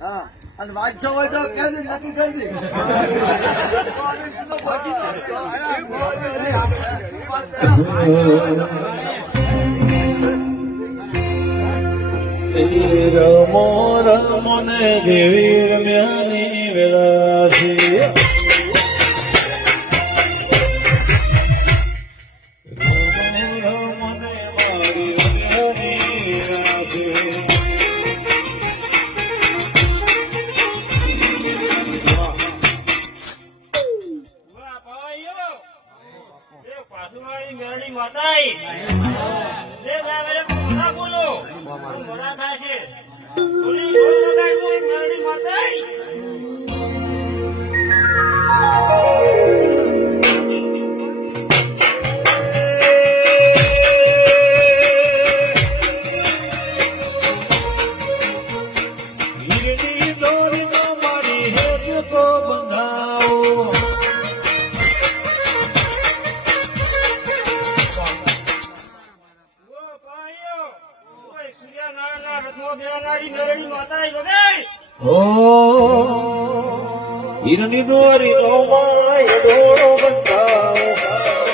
હા અને વાંચો હોય તો કે નક્કી કરી દે રમો રમો ને દેવી રમ્યાની વેલાસી રમો ને મારી રમ્યાની વેલાસી મેરડી માતાઈ બોલો મોડા થશે મેરડી માતાઈ મારી હેત તો બંધાવો હિરની દોરી નો માય ડોળો બંધાવો